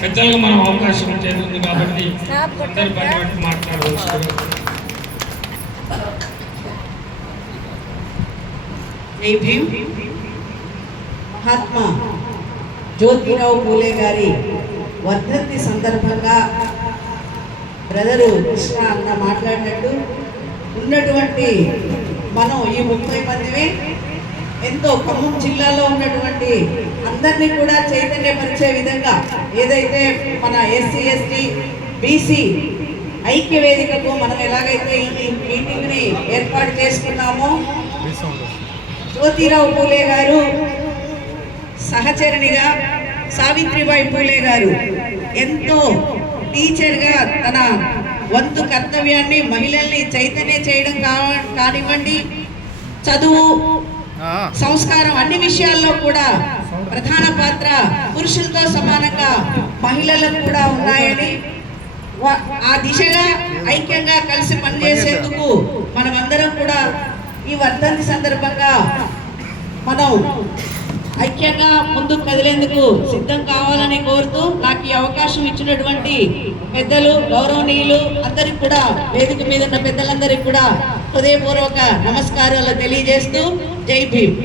పెద్దలుగా మనం అవకాశం ఇచ్చేది కాబట్టి సందర్భాన్ని బట్టి మాట్లాడవచ్చు. జై భీమ్. మహాత్మా జ్యోతిరావు పూలే గారి వర్ధంతి సందర్భంగా బ్రదరు కృష్ణ అన్న మాట్లాడినట్టు ఉన్నటువంటి మనం ఈ 30 మందివి ఎంతో ఖమ్మం జిల్లాలో ఉన్నటువంటి అందరినీ కూడా చైతన్యపరిచే విధంగా ఏదైతే మన ఎస్సీ ఎస్టీ బీసీ ఐక్య వేదికకు మనం ఎలాగైతే ఈ మీటింగ్ని ఏర్పాటు చేసుకున్నామో జ్యోతిరావు పూలే గారు సహచరునిగా సావిత్రిబాయి పూలే గారు ఎంతో టీచర్గా తన వంతు కర్తవ్యాన్ని మహిళల్ని చైతన్య చేయడం కానివ్వండి, చదువు సంస్కారం అన్ని విషయాల్లో కూడా ప్రధాన పాత్ర పురుషులతో సమానంగా మహిళలకు కూడా ఉన్నాయని, ఆ దిశగా ఐక్యంగా కలిసి పనిచేసేందుకు మనమందరం కూడా ఈ వర్ధంతి సందర్భంగా మనం ఐక్యంగా ముందుకు కదిలేందుకు సిద్ధం కావాలని కోరుతూ నాకు ఈ అవకాశం ఇచ్చినటువంటి పెద్దలు గౌరవనీయులు అందరికి కూడా వేదిక మీద ఉన్న పెద్దలందరికీ కూడా హృదయపూర్వక నమస్కారాలు తెలియజేస్తూ జై భీమ్.